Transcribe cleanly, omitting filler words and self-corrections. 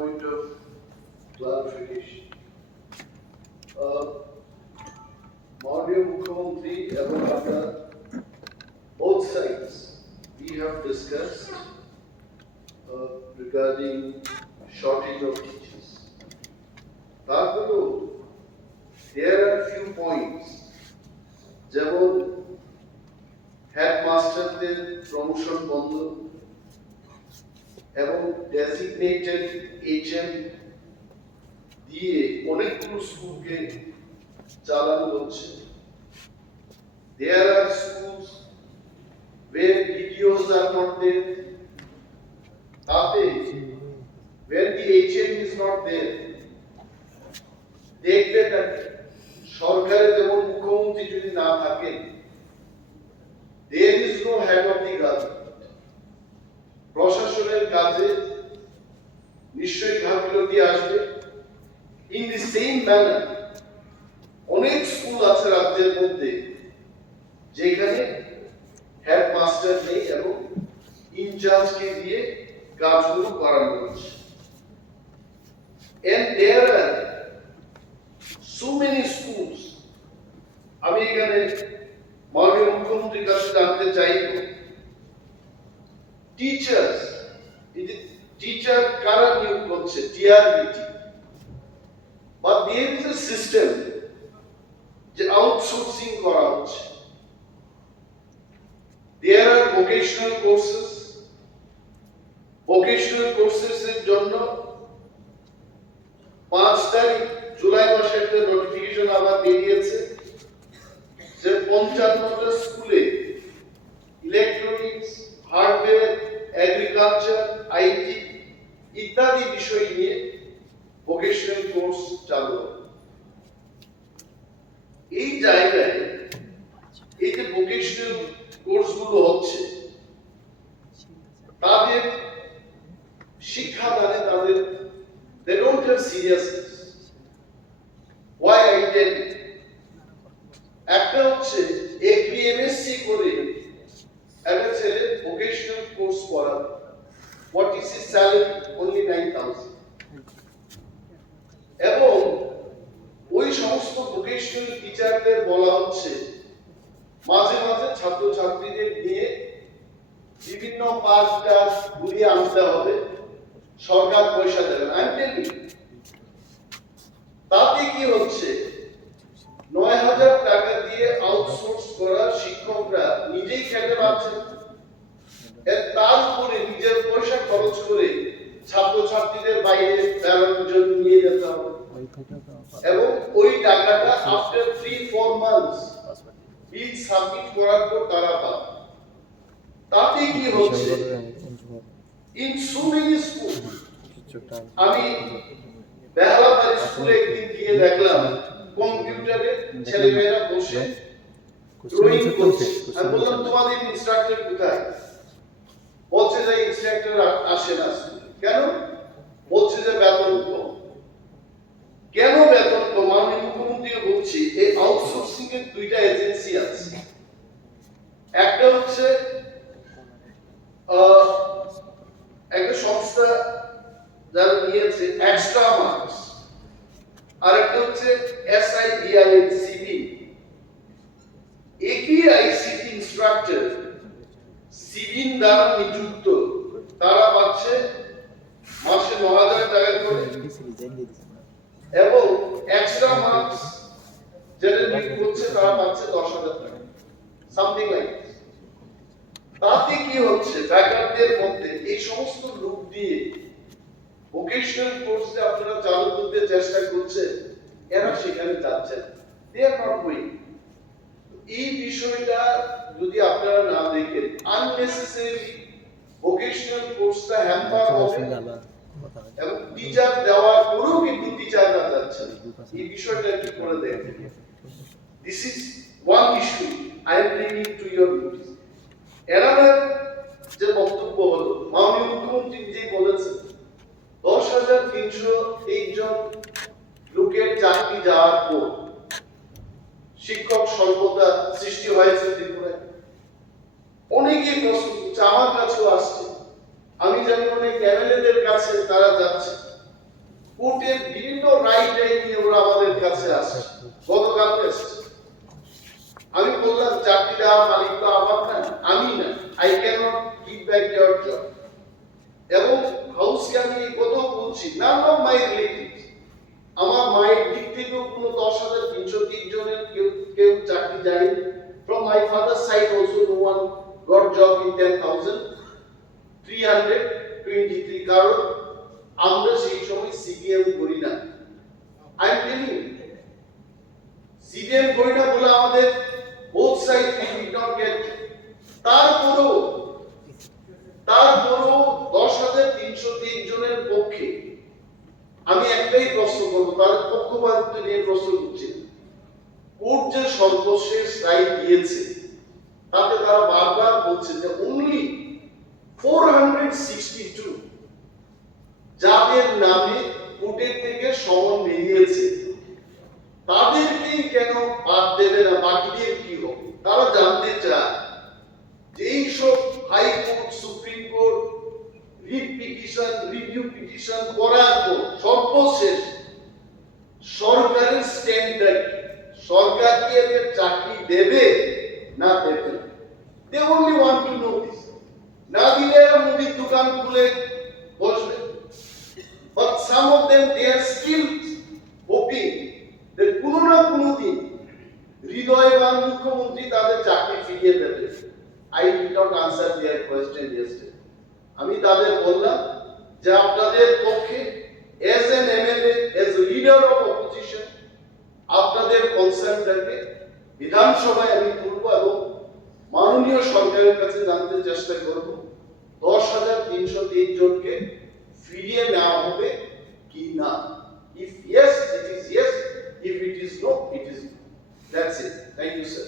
Point of clarification. Maurya Mukhyamantri এবং আমরা both sides we have discussed regarding shortage of teachers. তারপরেও there are few points যেমন হেডমাস্টারদের promotion বন্ধ এবং designated HM দিয়ে অনেকগুলো স্কুলকে চালানো হচ্ছে। There are schools where videos are not there. তাতে when the HM is not there, দেখবে সরকারে যেমন মুখ্যমন্ত্রী যদি না থাকেন, there is no head of the government. প্রশাসনের কাজে নিশ্চয়ই ঘাটতি আসবে। ইন দি সেম ম্যানার অনেক স্কুল আছে রাজ্যের মধ্যে যেখানে হেডমাস্টার নেই এবং ইনচার্জকে দিয়ে কাজগুলো করানো হচ্ছে। And there are so many schools. আমি এখানে মাননীয় মুখ্যমন্ত্রীর কাছে জানতে চাইব টিচার্স, টিচার কারা নিয়োগ করছে টিআরবিটি, বা there is a system যে আউটসোর্সিং করা হচ্ছে। There are vocational courses, vocational courses এর জন্য 5 তারিখ জুলাই মাসে একটা নোটিফিকেশন আবার বেরিয়েছে যে 55টা স্কুলে ইলেকট্রনিক্স, হার্ডওয়্যার, এগ্রিকালচার, আইটি ইত্যাদি বিষয় নিয়ে ভোকেশনাল কোর্স চালু হবে। এই জায়গায় এই যে ভোকেশনাল কোর্সগুলো হচ্ছে তাদের শিক্ষাদানে তাদের they don't have seriousness. Why I tell you? একটা হচ্ছে এমএসসি করে একটা ছেলে ভোকেশনাল কোর্স করাবে, what is his salary? Only 9,000. এবং ওই সমস্ত ভোকেশনাল টিচারদের বলা হচ্ছে মাঝে মাঝে ছাত্রছাত্রীদের নিয়ে বিভিন্ন পার্কটা ঘুরিয়ে আনতে হবে, সরকার পয়সা দেবে। আমি টেলি তাতে কি হচ্ছে 9,000 টাকা দিয়ে আউটসোর্স করা শিক্ষকরা নিজেই খেতে পারছেন, তার উপরে নিজের পয়সা খরচ করে ছাত্রছাত্রীদের বাইরে বেড়ানোর জন্য নিয়ে যেতে হবে এবং ওই টাকাটা আফটার 3-4 মান্থস বিল সাবমিট করার পর তারা পাবে। তাতে কি হচ্ছে ইন সো মেনি স্কুল, আমি বেহালাবাড়ি স্কুলে একদিন গিয়ে দেখলাম কম্পিউটারে ছেলেমেয়েরা বসে ড্রয়িং করছে। আমি বললাম তোমাদের ইনস্ট্রাক্টর কোথায়? বলছে যে ইনস্ট্রাক্টর আসে না। কেন? বলছে যে বেতন কম। কেন বেতন কম? আমি মুখ্যমন্ত্রীকে বলছি এই আউটসোর্সিং এর দুইটা এজেন্সি আছে, একটা হচ্ছে একটা সংস্থা যারা নিয়েছে এক্সট্রা মার্কস, আর একটা হচ্ছে SIBINCB। একই আইসিটি ইনস্ট্রাক্টর সিবিন দ্বারা নিযুক্ত তারা পাচ্ছে মাসে 9,000 টাকা করে, এবং এক্সট্রা মার্কস যেটা নিয়োগ করছে তারা পাচ্ছে 10,000 টাকা, সামথিং লাইক। তাতে কি হচ্ছে ব্যাকআপদের মধ্যে এই সমস্ত লোক দিয়ে ভোকেশনাল কোর্স যে আপনারা চালু করতে চেষ্টা করছেন, এরা সেখানে যাচ্ছেন, দে আর নট গোয়িং। এই বিষয়টা যদি আপনারা না দেখেন আননেসেসারি ভোকেশনাল কোর্সটা হ্যাম্পার হবে এবং টিচার দেওয়ার পরেও কিন্তু টিচাররা যাচ্ছে। এই বিষয়টা কি করে দেখেন? This is one is to I am bringing to your notice. এনাদের যে বক্তব্য হলো মাননীয় মুখ্যমন্ত্রী নিজেই বলেছেন 10,303 জন লোকের চাকরি যাওয়ার পর শিক্ষক স্বল্পতা সৃষ্টি হয়েছে ত্রিপুরায়। অনেকেই প্রশ্ন করছে, আমার কাছেও আসছে, আমি জানি অনেক এমএলএদের কাছে তারা যাচ্ছে, নিজেদের বিভিন্ন রাইট নিয়ে ওরা আমাদের কাছে আসে। গতকাল এসেছে, আমি বললাম চাকরি দেওয়ার মালিক তো আমার না, আমি না, I cannot give back your job. এবং হাউসকে আমি এই কথাও বলছি, নান অফ মাই রিলেটিভস, আমার মায়ের দিক থেকেও কোনো 10,330 জনের কেউ চাকরি যায়নি। From my father's side also no one got job in 10,323 কারণ আমরা সেই সময় সিপিএম করি না। I am telling you, CPM করি না বলে আমাদের both sides we did not get। তারপরও 10,303 জনের পক্ষে আমি একটাই প্রশ্ন করবো, তার পক্ষপাতিত্ব নিয়ে প্রশ্ন করছি। কোর্ট যে সর্বশেষ রায় দিয়েছে তাতে তারা বারবার বলছে যে only 462 যাদের নামে কোর্টের থেকে সমন বেরিয়েছে তাদেরকেই কেন বাদ দেবে না, বাকিদের কি হবে? তারা জানতে চায় যে এই সব high court, supreme court, writ petition, review petition করার পর সর্বশেষ সরকারের স্ট্যান্ডটা কি? সরকার কি এদের চাকরি দেবে না দেবে না? They only want to know this. না দিলে এরা মুদির দোকান খুলে বসবে। But some of them they are still hoping that কোনো না কোনো দিন হৃদয়বান মুখ্যমন্ত্রী তাদের চাকরি ফিরিয়ে দেবে। I did not answer their question yesterday. আমি তাদের বললাম যে আপনাদের পক্ষে as an MLA, as a leader of opposition, আপনাদের কনসার্নটাকে বিধানসভায় আমি তুলব এবং মাননীয় সরকারের কাছে জানতে চেষ্টা করব 10,303 জনকে ফিরিয়ে নেওয়া হবে কি না। If yes, it is yes. If it is no, it is no. That's it. Thank you, sir.